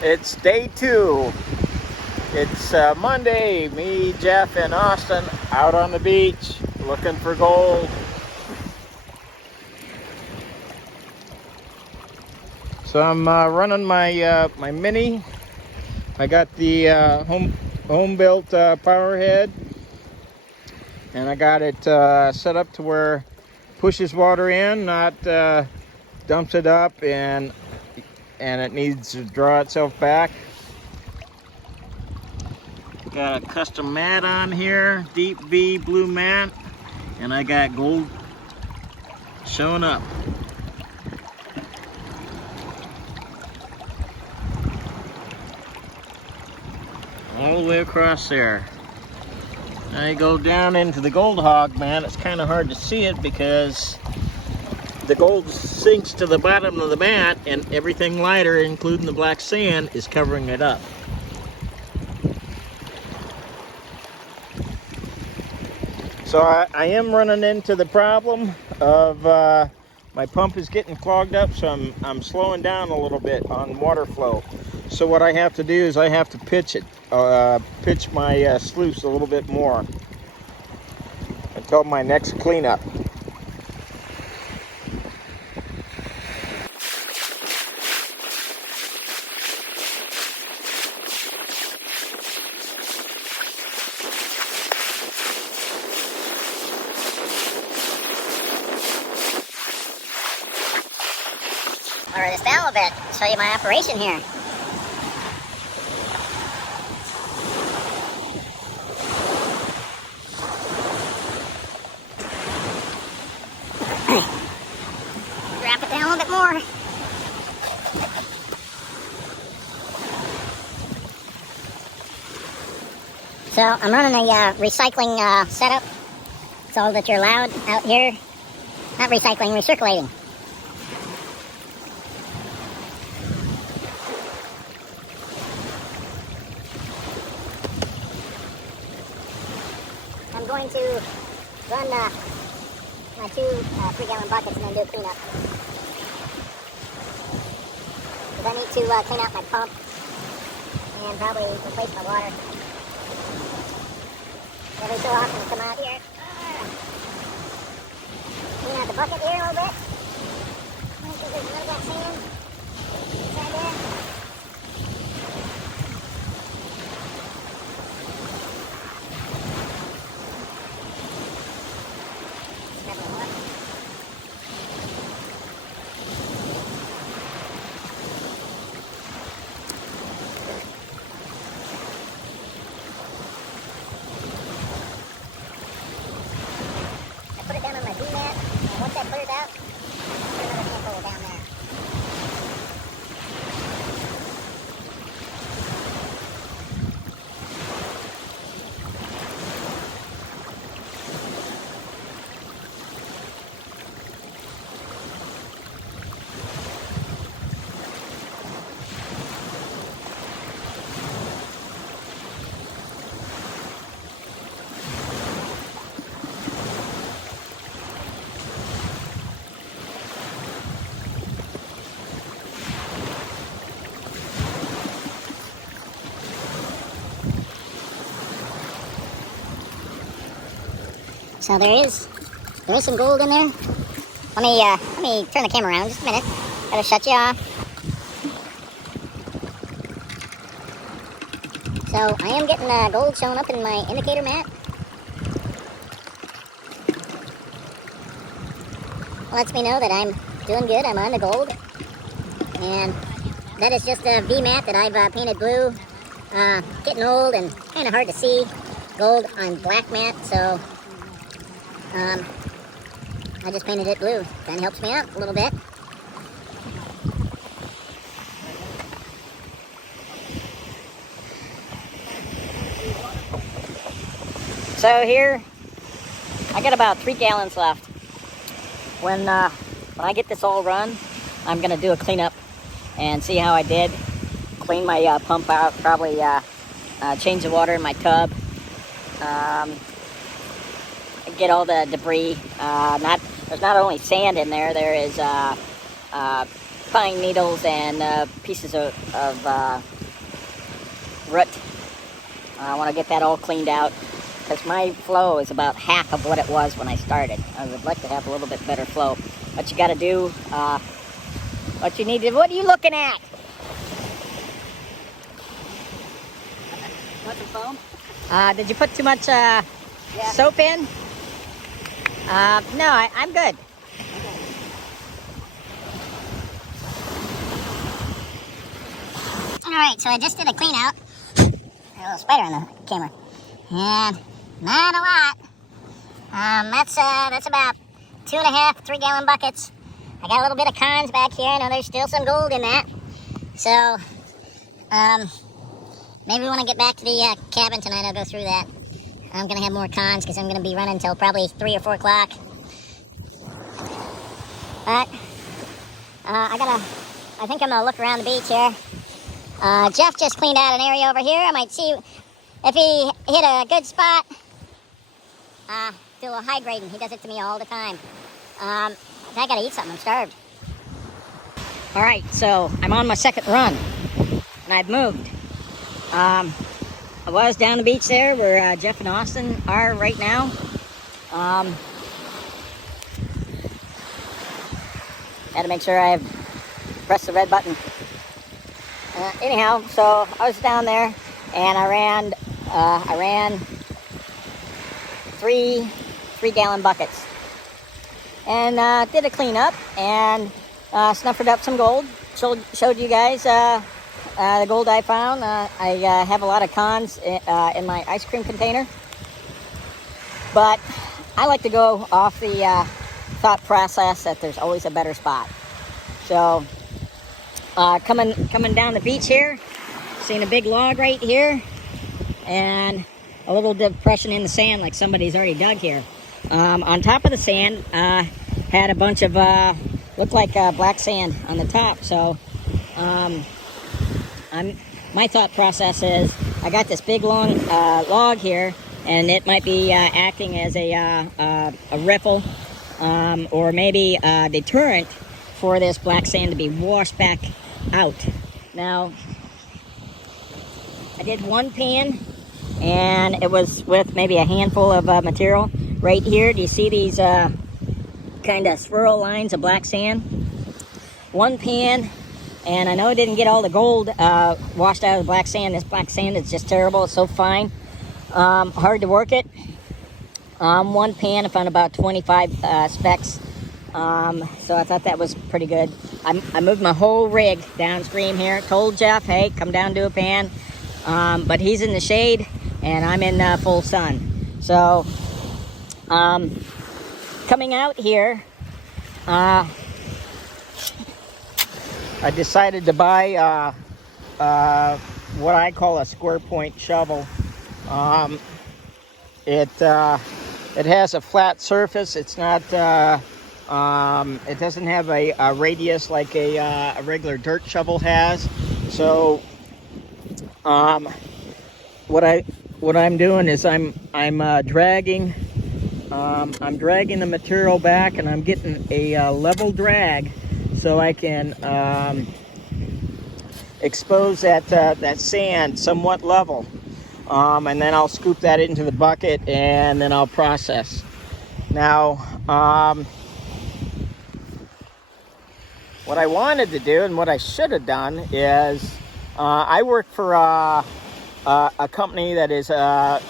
It's day 2. It's Monday. Me, Jeff, and Austin out on the beach looking for gold. So I'm running my my Mini. I got the home built power head, and I got it set up to where it pushes water in, not dumps it up, and it needs to draw itself back. Got a custom mat on here, deep V blue mat, and I got gold showing up. All the way across there. Now you go down into the gold hog mat. It's kind of hard to see it because the gold sinks to the bottom of the mat, and everything lighter, including the black sand, is covering it up. So I am running into the problem of my pump is getting clogged up, so I'm slowing down a little bit on water flow. So what I have to do is I have to pitch my sluice a little bit more until my next cleanup. Lower this down a little bit, show you my operation here. Drop it down a little bit more. So I'm running a recycling setup. It's all that you're allowed out here. Not recycling, recirculating. I'm going to run my 2 3-gallon buckets and then do a cleanup. Because I need to clean out my pump and probably replace my water. Every so often come out here, clean out the bucket here a little bit. Make sure there's none of that sand inside there. Put it down on my V-mat, and once that clears out, put another handful down there. So there is some gold in there. Let me turn the camera around just a minute. Gotta shut you off. So I am getting gold showing up in my indicator mat. Lets me know that I'm doing good. I'm on the gold, and that is just a V mat that I've painted blue. Getting old and kind of hard to see gold on black mat, so. I just painted it blue. Kind of helps me out a little bit. So here, I got about 3 gallons left. When I get this all run, I'm gonna do a cleanup and see how I did. Clean my pump out, probably change the water in my tub. Get all the debris. There's not only sand in there. There is pine needles and pieces of root. I want to get that all cleaned out because my flow is about half of what it was when I started. I would like to have a little bit better flow. What you got to do, what you need to, what are you looking at? Want some foam? Did you put too much soap in? No, I'm good. Alright, so I just did a clean out. There's a little spider on the camera. And not a lot. That's about 2.5, 3 gallon buckets. I got a little bit of cons back here. I know there's still some gold in that. So, maybe when I get back to the cabin tonight, I'll go through that. I'm going to have more cons because I'm going to be running until probably 3 or 4 o'clock. But, I think I'm going to look around the beach here. Jeff just cleaned out an area over here. I might see if he hit a good spot. Do a high grading. He does it to me all the time. I gotta eat something. I'm starved. All right, so I'm on my second run, and I've moved. I was down the beach there where Jeff and Austin are right now. Had to make sure I pressed the red button. Anyhow, so I was down there, and I ran 3 gallon buckets, and did a cleanup and snuffered up some gold. Showed you guys the gold I found. I have a lot of cons in my ice cream container, but I like to go off the thought process that there's always a better spot. So coming down the beach here, seeing a big log right here, and a little depression in the sand like somebody's already dug here. On top of the sand, had a bunch of, looked like black sand on the top. So my thought process is, I got this big long log here, and it might be acting as a riffle or maybe a deterrent for this black sand to be washed back out. Now, I did one pan, and it was with maybe a handful of material. Right here, do you see these kind of swirl lines of black sand? One pan, and I know I didn't get all the gold washed out of the black sand. This black sand is just terrible. It's so fine. Hard to work it. One pan, I found about 25 specks. So I thought that was pretty good. I moved my whole rig downstream here. Told Jeff, hey, come down, do a pan. But he's in the shade, and I'm in full sun. So, coming out here, I decided to buy what I call a square point shovel. It has a flat surface. It's not. It doesn't have a radius like a regular dirt shovel has. So, what I'm doing is I'm dragging the material back, and I'm getting a level drag so I can expose that sand somewhat level, and then I'll scoop that into the bucket, and then I'll process. Now, what I wanted to do and what I should have done is I work for a company that is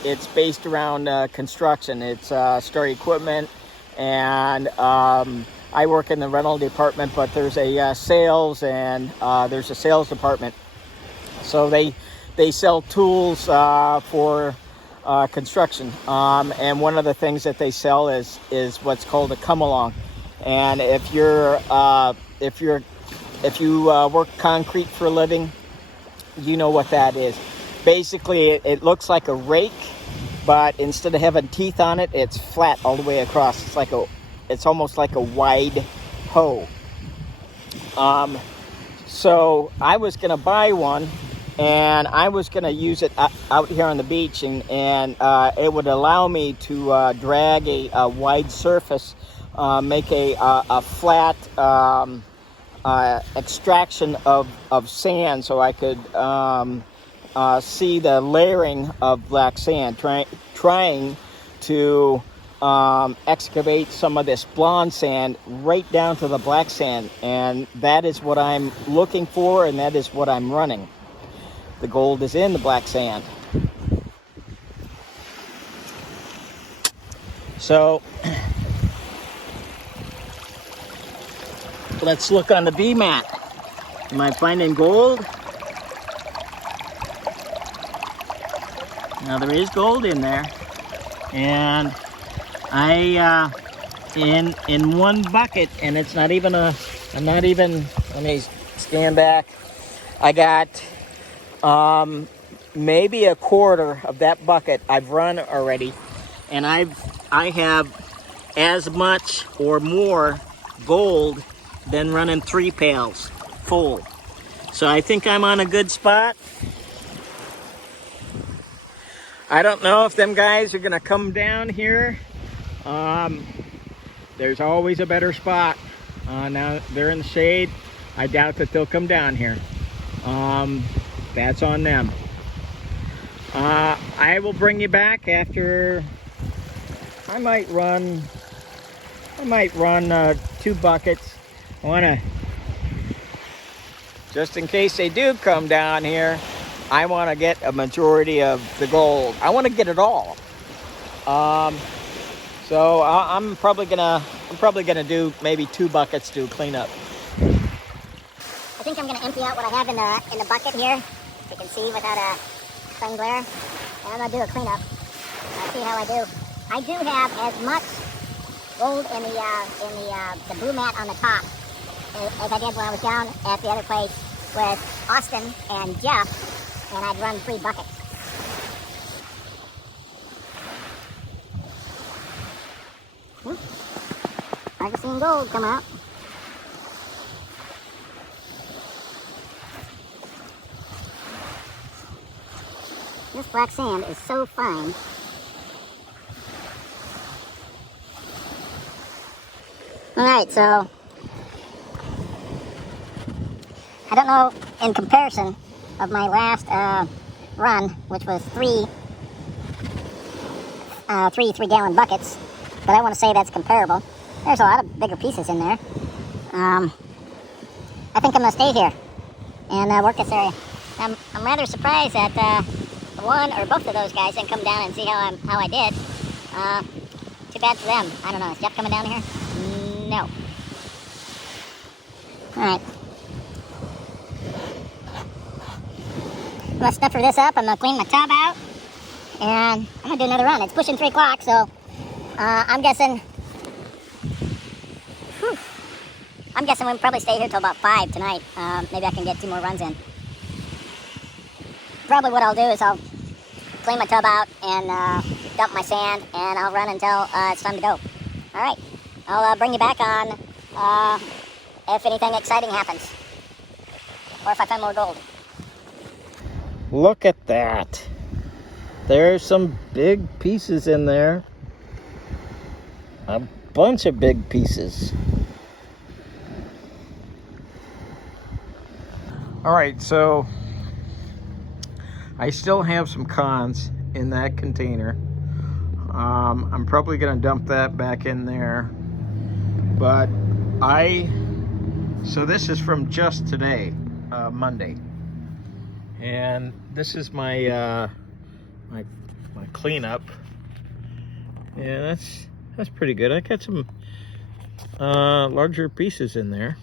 it's based around construction. It's Story Equipment, and I work in the rental department, but there's a sales and there's a sales department. So they sell tools for construction, and one of the things that they sell is what's called a come along. And if you work concrete for a living, you know what that is. Basically, it looks like a rake, but instead of having teeth on it, it's flat all the way across. It's almost like a wide hoe. So I was gonna buy one, and I was gonna use it out here on the beach, and it would allow me to drag a wide surface, make a flat extraction of sand, so I could see the layering of black sand, trying to excavate some of this blonde sand right down to the black sand, and that is what I'm looking for, and that is what I'm running. The gold is in the black sand. So let's look on the B mat. Am I finding gold? Now there is gold in there, and I in one bucket, and it's not even a. I'm not even. Let me stand back. I got maybe a quarter of that bucket I've run already, and I have as much or more gold than running 3 pails full. So I think I'm on a good spot. I don't know if them guys are gonna come down here. There's always a better spot. Now they're in the shade. I doubt that they'll come down here. That's on them. I will bring you back after. I might run 2 buckets. I wanna, just in case they do come down here, I want to get a majority of the gold. I want to get it all. So I'm probably gonna do maybe 2 buckets to clean up. I think I'm gonna empty out what I have in the bucket here. You can see without a sun glare, and I'm gonna do a cleanup. I'll see how I do. I do have as much gold in the blue mat on the top as I did when I was down at the other place with Austin and Jeff, and I'd run 3 buckets. I can see gold come out. This black sand is so fine. Alright, so I don't know, in comparison of my last run, which was three 3-gallon buckets, but I want to say that's comparable. There's a lot of bigger pieces in there. I think I'm going to stay here and work this area. I'm rather surprised that one or both of those guys didn't come down and see how I did. Too bad for them. I don't know. Is Jeff coming down here? No. Alright. I'm going to snuffer this up. I'm going to clean my tub out. And I'm going to do another run. It's pushing 3 o'clock, so I'm guessing... I'm guessing we'll probably stay here till about 5 tonight. Maybe I can get 2 more runs in. Probably what I'll do is I'll clean my tub out and dump my sand, and I'll run until it's time to go. Alright, I'll bring you back on if anything exciting happens. Or if I find more gold. Look at that. There's some big pieces in there. A bunch of big pieces. All right, so I still have some cons in that container. I'm probably gonna dump that back in there, but so this is from just today, Monday, and this is my my cleanup, and that's pretty good. I got some larger pieces in there.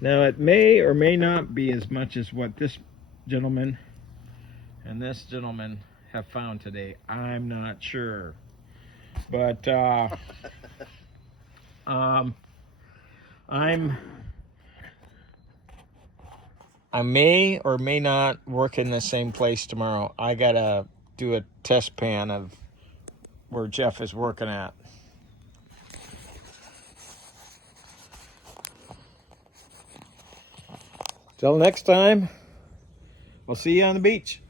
Now it may or may not be as much as what this gentleman and this gentleman have found today. I'm not sure, but I may or may not work in the same place tomorrow. I gotta do a test pan of where Jeff is working at. Till next time, we'll see you on the beach.